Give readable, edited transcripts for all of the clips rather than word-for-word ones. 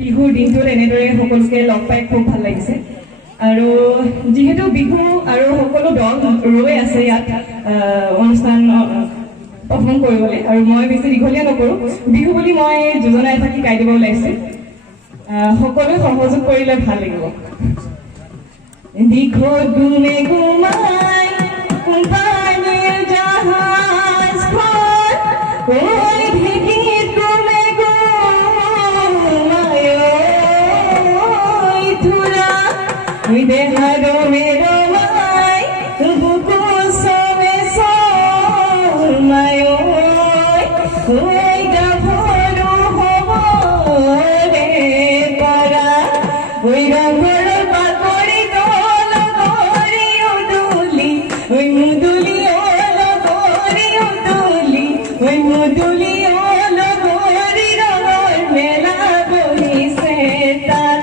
বিহুৰ দিনটোত এনেদৰে সকলোকে লগ পাই খুব ভাল লাগিছে আৰু যেহেতু বিহু আৰু সকলো দল ৰৈ আছে ইয়াত অনুষ্ঠান পাৰফৰ্ম কৰিবলৈ আৰু মই বেছি দীঘলীয়া নকৰোঁ বিহু বুলি মই যোজনা এটা শিকাই দিব ওলাইছোঁ সকলোৱে সহযোগ কৰিলে ভাল লাগিব দীঘল গুমে গুমাই পানীৰ জাহাজখন ঐ ঢেঁকীত গুমে গুমাই ঐ থোৰা দেহাৰো মেৰমাই বুকু চবে চমাই ঐ গাভৰু হ'ব ৰে পৰা ঐ ৰঙৰ বাকৰি গল গৰি উদুলি ঐ মুদুলি অল গৰি উদুলি ঐ মুদুলি অল গৰি ৰঙৰ মেলা বহিছে তাত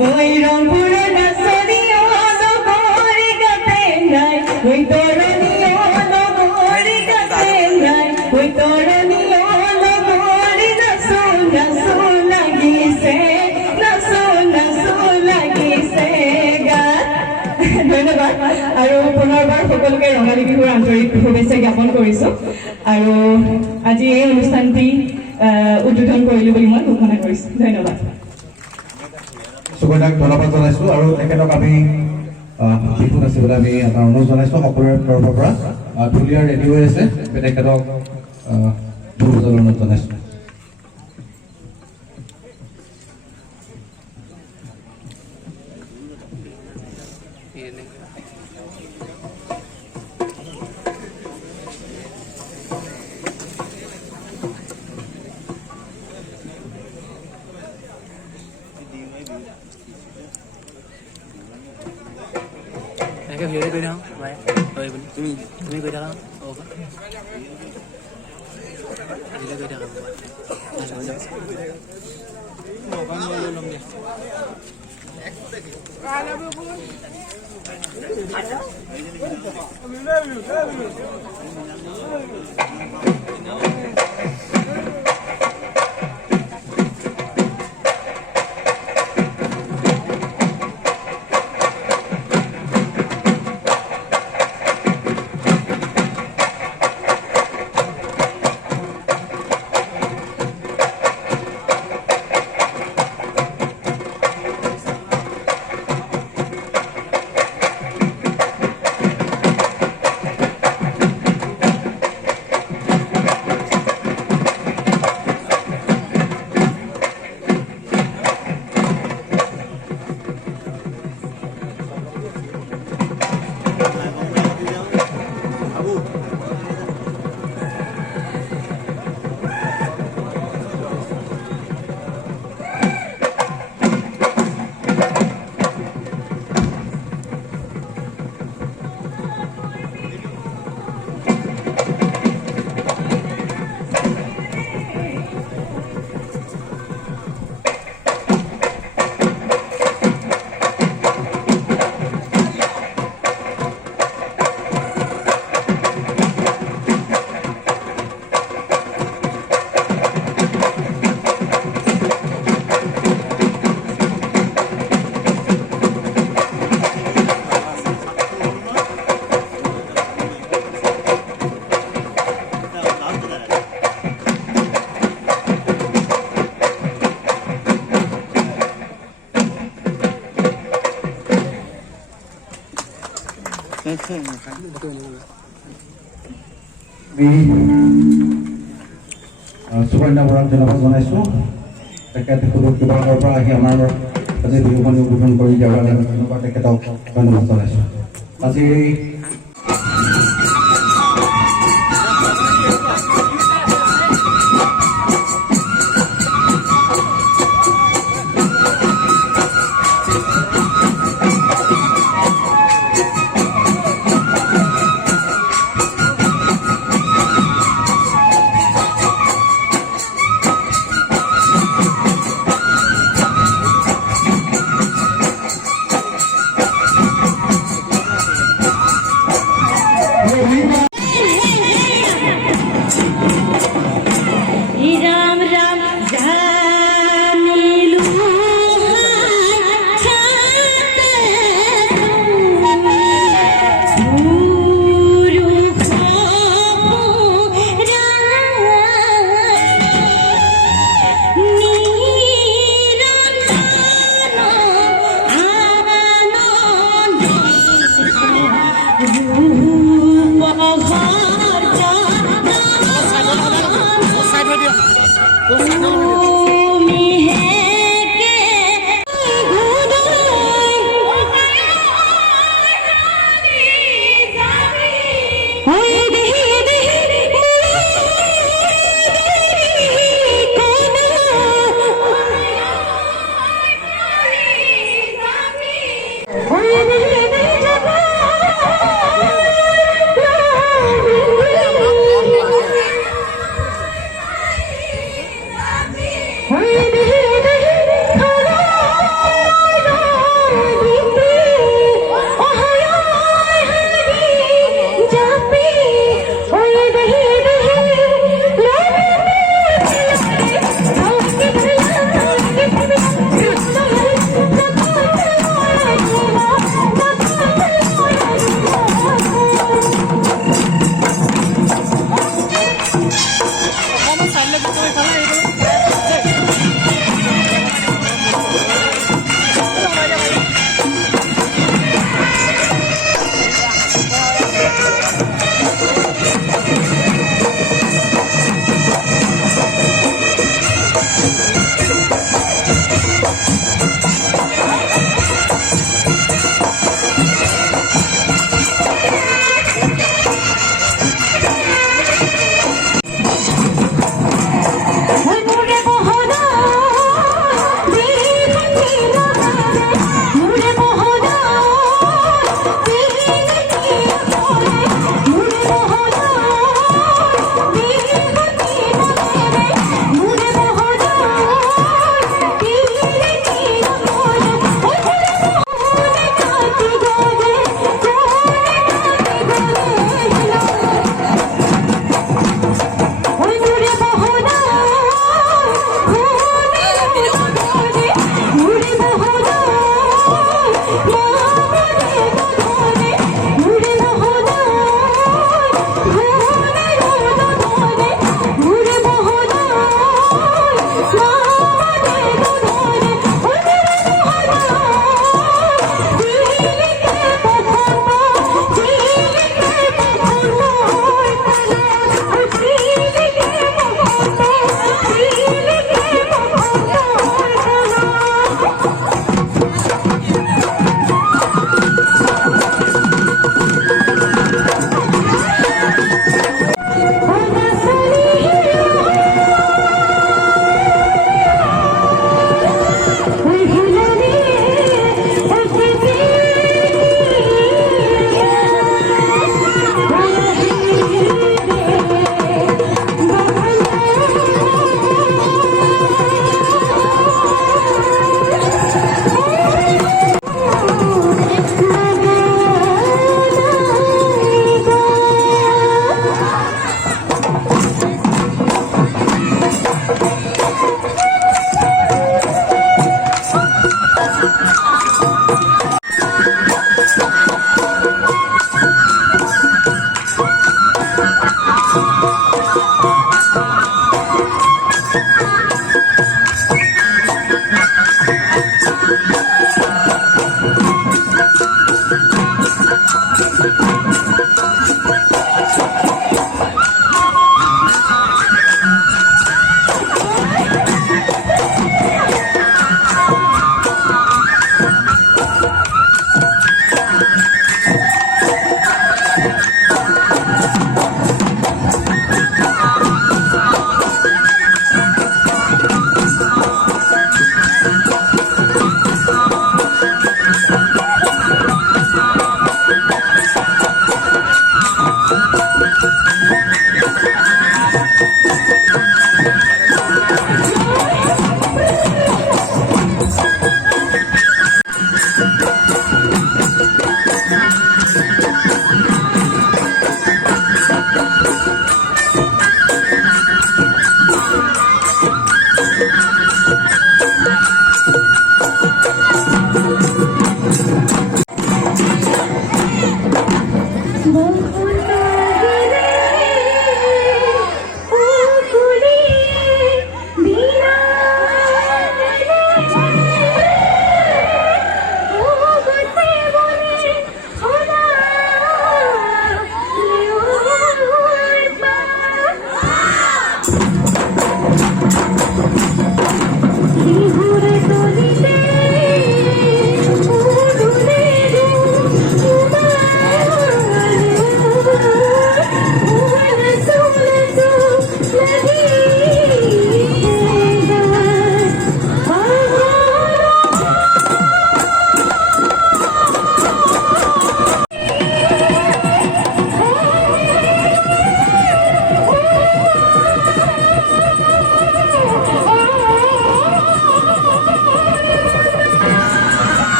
ঐ ৰংপুৰৰ নাচনি অল গৰি গাতে নাই ঐ তৰণি অল গৰি গাতে নাই ঐ তৰণি অল গৰি নাচো নাচো লাগিছে নাচো নাচো লাগিছে গাত ধন্যবাদ আৰু পুনৰবাৰ সকলোকে ৰঙালী বিহুৰ আন্তৰিক শুভেচ্ছা জ্ঞাপন কৰিছোঁ আৰু আজি এই অনুষ্ঠানটি উদ্বোধন কৰিলোঁ বুলি মই ঘোষণা কৰিছোঁ ধন্যবাদ সুকন্যাক ধন্যবাদ জনাইছোঁ আৰু তেখেতক আমি বিহু নাচিবলৈ আমি এটা অনুৰোধ জনাইছোঁ সকলোৰে তৰফৰ পৰা ঢুলীয়া ৰেডি হৈ আছে তেখেতক বিহু অনুৰোধ জনাইছোঁ Cái video đấy không? Vậy. Rồi mình cười ra không? Ồ. Video cười ra không? Ồ, con mua luôn đi. Sukanya বৰাক ধন্যবাদ জনাইছোঁ তেখেত বিভাগৰ পৰা আহি আমাৰ আজি বিহুখন উদ্বোধন কৰি দিয়াৰ বাবে তেখেতক ধন্যবাদ জনাইছোঁ আজি